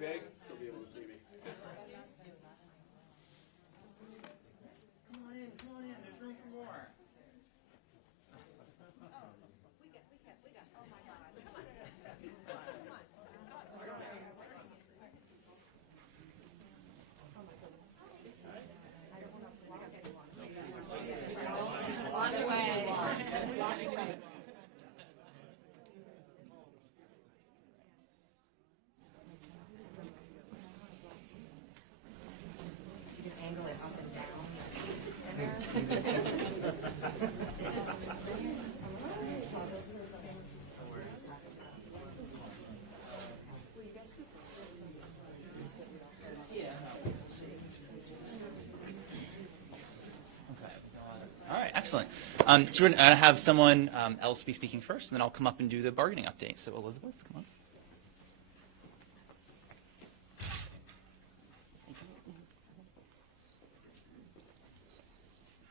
big, she'll be able to see me. Come on in, there's room for more. Oh my God, On the way. You can angle it up and down. All right, excellent. So we're going to have someone else be speaking first, and then I'll come up and do the bargaining update. So Elizabeth, come on.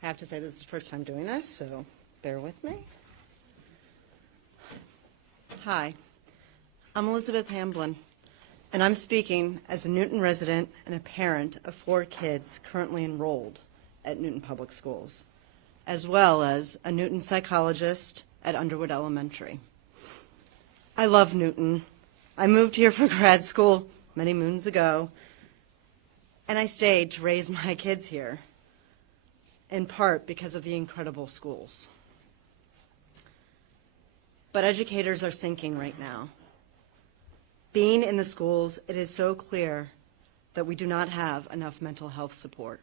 I have to say this is the first time doing this, so bear with me. Hi, I'm Elizabeth Hamblin, and I'm speaking as a Newton resident and a parent of 4 kids currently enrolled at Newton Public Schools, as well as a Newton psychologist at Underwood Elementary. I love Newton. I moved here for grad school many moons ago, and I stayed to raise my kids here, in part because of the incredible schools. But educators are sinking right now. Being in the schools, it is so clear that we do not have enough mental health support.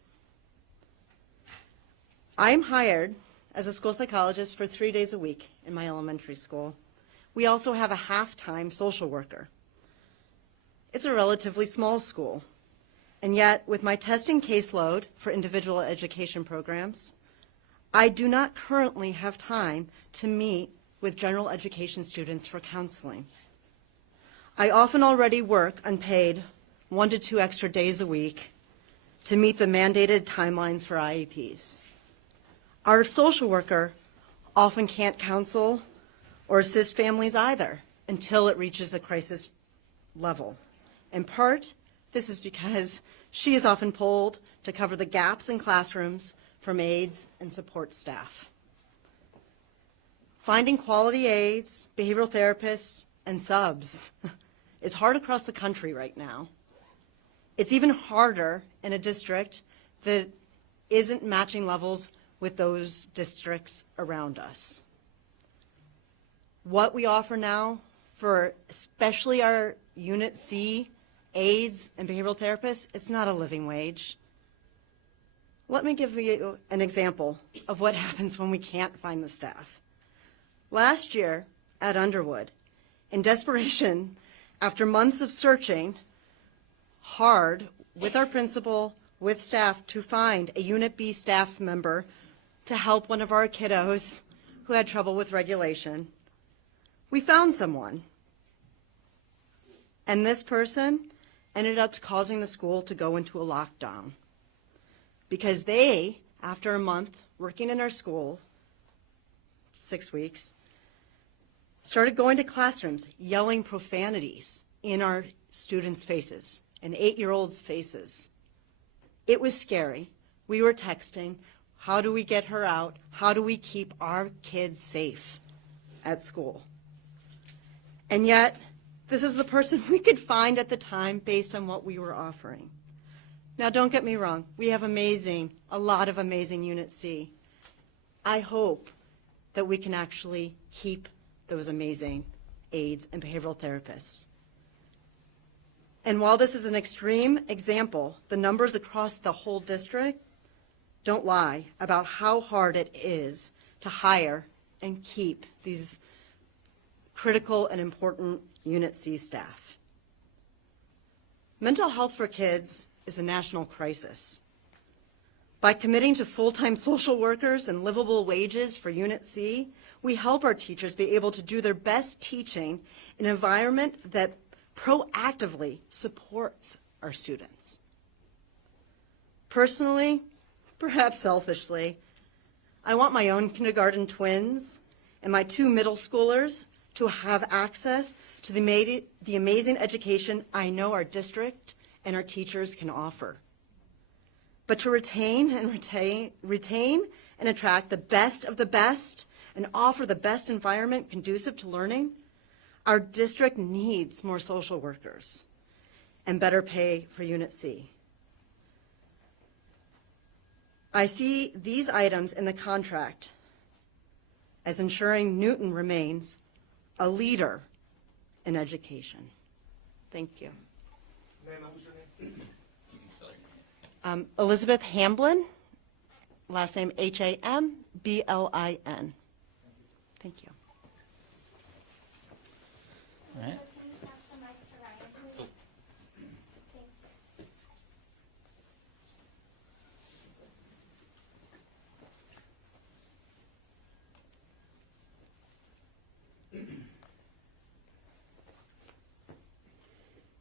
I am hired as a school psychologist for 3 days a week in my elementary school. We also have a half-time social worker. It's a relatively small school, and yet with my testing caseload for individual education programs, I do not currently have time to meet with general education students for counseling. I often already work unpaid 1 to 2 extra days a week to meet the mandated timelines for IEPs. Our social worker often can't counsel or assist families either until it reaches a crisis level. In part, this is because she is often pulled to cover the gaps in classrooms from aides and support staff. Finding quality aides, behavioral therapists, and subs is hard across the country right now. It's even harder in a district that isn't matching levels with those districts around us. What we offer now for especially our Unit C aides and behavioral therapists, it's not a living wage. Let me give you an example of what happens when we can't find the staff. Last year at Underwood, in desperation, after months of searching hard with our principal, with staff, to find a Unit B staff member to help one of our kiddos who had trouble with regulation, we found someone. And this person ended up causing the school to go into a lockdown because they, after a month working in our school, 6 weeks, started going to classrooms, yelling profanities in our students' faces, in 8-year-olds' faces. It was scary. We were texting, how do we get her out? How do we keep our kids safe at school? And yet, this is the person we could find at the time based on what we were offering. Now, don't get me wrong. We have a lot of amazing Unit C. I hope that we can actually keep those amazing aides and behavioral therapists. And while this is an extreme example, the numbers across the whole district don't lie about how hard it is to hire and keep these critical and important Unit C staff. Mental health for kids is a national crisis. By committing to full-time social workers and livable wages for Unit C, we help our teachers be able to do their best teaching in an environment that proactively supports our students. Personally, perhaps selfishly, I want my own kindergarten twins and my 2 middle schoolers to have access to the amazing education I know our district and our teachers can offer. But to retain and attract the best of the best and offer the best environment conducive to learning, our district needs more social workers and better pay for Unit C. I see these items in the contract as ensuring Newton remains a leader in education. Thank you. Ma'am, what was your name? Elizabeth Hamblin, last name Hamblin. Thank you. All right.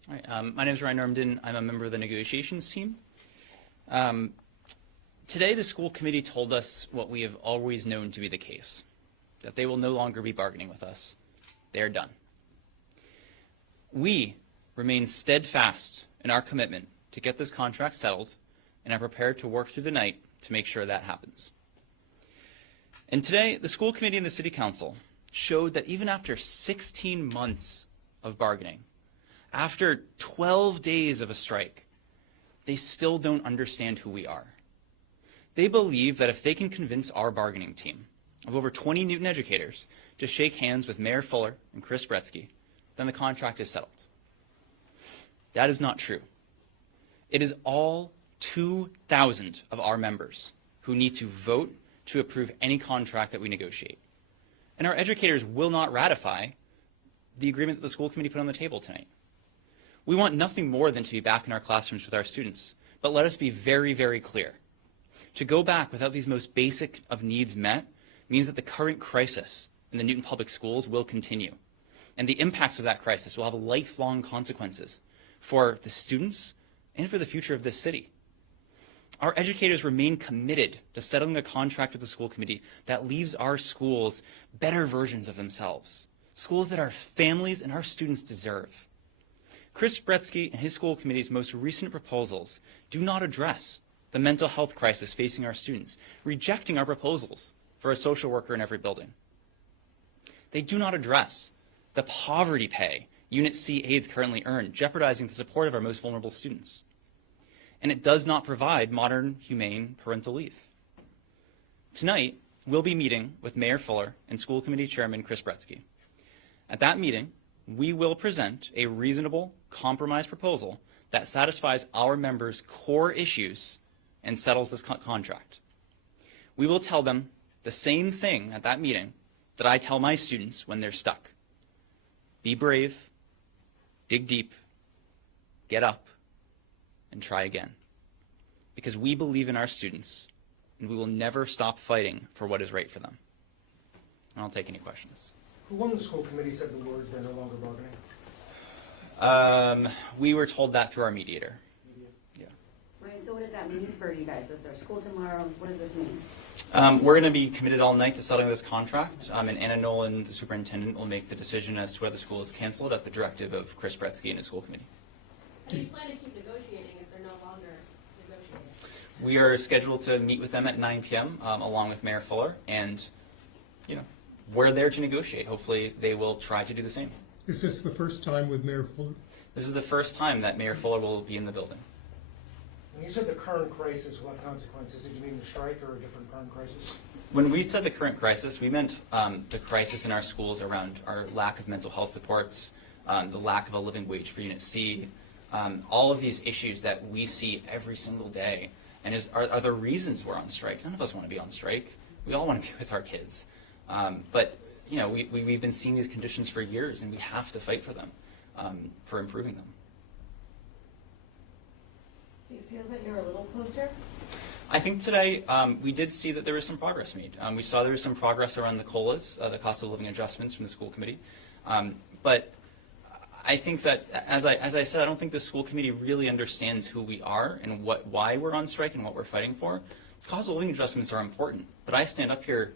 All right. My name is Ryan Normandin. I'm a member of the negotiations team. Today, the school committee told us what we have always known to be the case, that they will no longer be bargaining with us. They are done. We remain steadfast in our commitment to get this contract settled and are prepared to work through the night to make sure that happens. And today, the school committee and the city council showed that even after 16 months of bargaining, after 12 days of a strike, they still don't understand who we are. They believe that if they can convince our bargaining team of over 20 Newton educators to shake hands with Mayor Fuller and Chris Bretsky, then the contract is settled. That is not true. It is all 2,000 of our members who need to vote to approve any contract that we negotiate. And our educators will not ratify the agreement that the school committee put on the table tonight. We want nothing more than to be back in our classrooms with our students. But let us be very, very clear. To go back without these most basic of needs met means that the current crisis in the Newton Public Schools will continue. And the impacts of that crisis will have lifelong consequences for the students and for the future of this city. Our educators remain committed to settling the contract with the school committee that leaves our schools better versions of themselves, schools that our families and our students deserve. Chris Bretsky and his school committee's most recent proposals do not address the mental health crisis facing our students, rejecting our proposals for a social worker in every building. They do not address the poverty pay Unit C aides currently earn, jeopardizing the support of our most vulnerable students. And it does not provide modern, humane parental leave. Tonight, we'll be meeting with Mayor Fuller and School Committee Chairman Chris Bretsky. At that meeting, we will present a reasonable compromise proposal that satisfies our members' core issues and settles this contract. We will tell them the same thing at that meeting that I tell my students when they're stuck. Be brave, dig deep, get up, and try again. Because we believe in our students, and we will never stop fighting for what is right for them. And I'll take any questions. Who on the school committee said the words they're no longer bargaining? We were told that through our mediator. Yeah. Right, so what does that mean for you guys? Is there school tomorrow? What does this mean? We're going to be committed all night to settling this contract, and Anna Nolan, the superintendent, will make the decision as to whether school is canceled at the directive of Chris Bretsky and his school committee. Do you plan to keep negotiating if they're no longer negotiating? We are scheduled to meet with them at 9 p.m. Along with Mayor Fuller, and we're there to negotiate. Hopefully, they will try to do the same. Is this the first time with Mayor Fuller? This is the first time that Mayor Fuller will be in the building. When you said the current crisis will have consequences, did you mean the strike or a different current crisis? When we said the current crisis, we meant the crisis in our schools around our lack of mental health supports, the lack of a living wage for Unit C, all of these issues that we see every single day, and are the reasons we're on strike. None of us want to be on strike. We all want to be with our kids. But we've been seeing these conditions for years, and we have to fight for them, for improving them. Do you feel that you're a little closer? I think today we did see that there was some progress made. We saw there was some progress around the COLAs, the cost of living adjustments from the school committee. But I think that, as I said, I don't think the school committee really understands who we are and why we're on strike and what we're fighting for. Cost of living adjustments are important, but I stand up here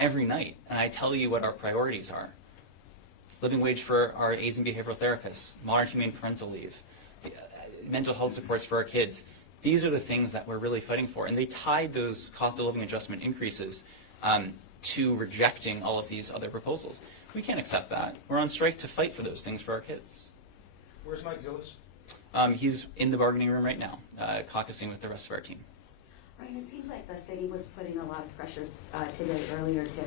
every night and I tell you what our priorities are. living wage for our aides and behavioral therapists, modern humane parental leave, mental health supports for our kids. These are the things that we're really fighting for. And they tied those cost of living adjustment increases to rejecting all of these other proposals. We can't accept that. We're on strike to fight for those things for our kids. Where's Mike Zillis? He's in the bargaining room right now, caucusing with the rest of our team. Ryan, it seems like the city was putting a lot of pressure today, earlier, to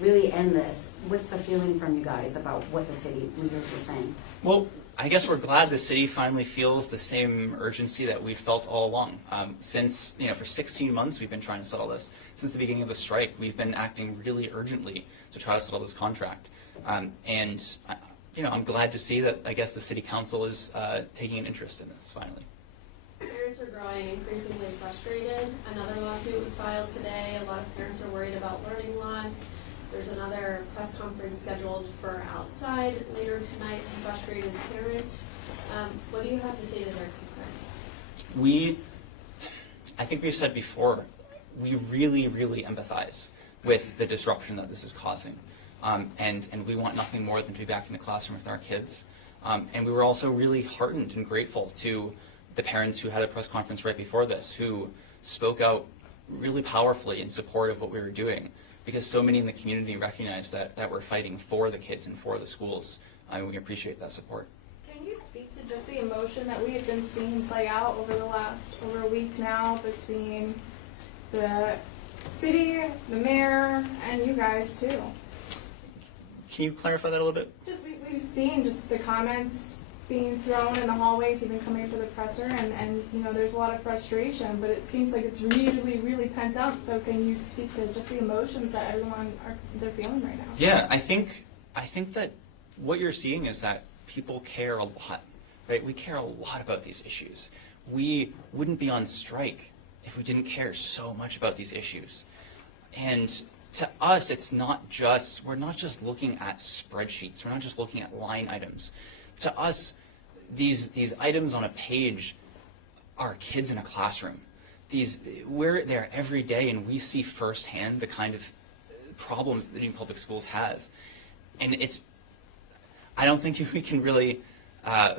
really end this. What's the feeling from you guys about what the city leaders were saying? Well, I guess we're glad the city finally feels the same urgency that we've felt all along. Since, for 16 months we've been trying to settle this. Since the beginning of the strike, we've been acting really urgently to try to settle this contract. I'm glad to see that, I guess, the city council is taking an interest in this finally. Parents are growing increasingly frustrated. Another lawsuit was filed today. A lot of parents are worried about learning loss. There's another press conference scheduled for outside later tonight from frustrated parents. What do you have to say to their concerns? I think we've said before, we really, really empathize with the disruption that this is causing. And we want nothing more than to be back in the classroom with our kids. And we were also really heartened and grateful to the parents who had a press conference right before this, who spoke out really powerfully in support of what we were doing, because so many in the community recognize that we're fighting for the kids and for the schools. We appreciate that support. Can you speak to just the emotion that we have been seeing play out over a week now between the city, the mayor, and you guys too? Can you clarify that a little bit? Just we've seen just the comments being thrown in the hallways, even coming to the presser, and there's a lot of frustration, but it seems like it's really, really pent up. So can you speak to just the emotions that they're feeling right now? Yeah, I think that what you're seeing is that people care a lot, right? We care a lot about these issues. We wouldn't be on strike if we didn't care so much about these issues. And to us, we're not just looking at spreadsheets. We're not just looking at line items. To us, these items on a page are kids in a classroom. We're there every day, and we see firsthand the kind of problems that the New Public Schools has. And I don't think we can really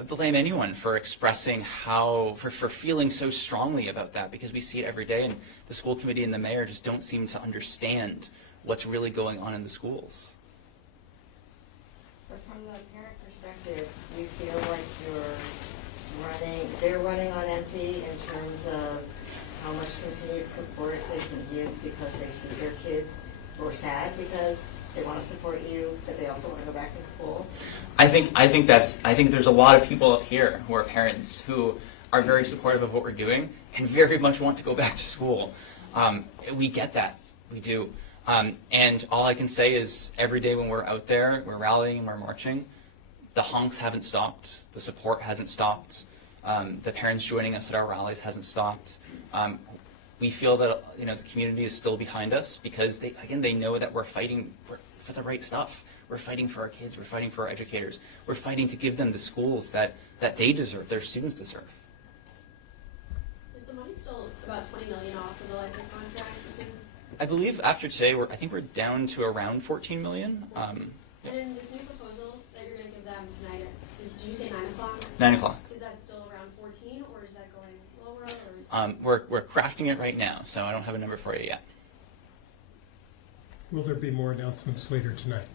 blame anyone for expressing for feeling so strongly about that, because we see it every day, and the school committee and the mayor just don't seem to understand what's really going on in the schools. But from the parent perspective, you feel like they're running on empty in terms of how much continued support they can give because they see their kids, or sad because they want to support you, but they also want to go back to school? I think there's a lot of people up here who are parents who are very supportive of what we're doing and very much want to go back to school. We get that. We do. And all I can say is every day when we're out there, we're rallying, we're marching, the honks haven't stopped, the support hasn't stopped, the parents joining us at our rallies hasn't stopped. We feel that the community is still behind us because they know that we're fighting for the right stuff. We're fighting for our kids, we're fighting for our educators, we're fighting to give them the schools that they deserve, their students deserve. Is the money still about $20 million off of the life of contract? I believe after today, I think we're down to around $14 million. And in this new proposal that you're going to give them tonight, did you say 9 o'clock? 9 o'clock. Is that still around 14, or is that going lower? Or is We're crafting it right now, so I don't have a number for you yet. Will there be more announcements later tonight?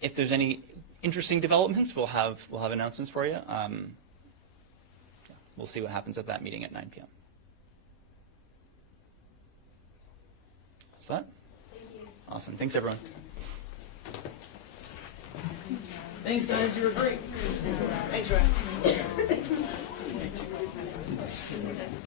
If there's any interesting developments, we'll have announcements for you. We'll see what happens at that meeting at 9 p.m. Is that? Thank you. Awesome. Thanks, everyone. Thanks, guys. You were great. Thanks, Ryan.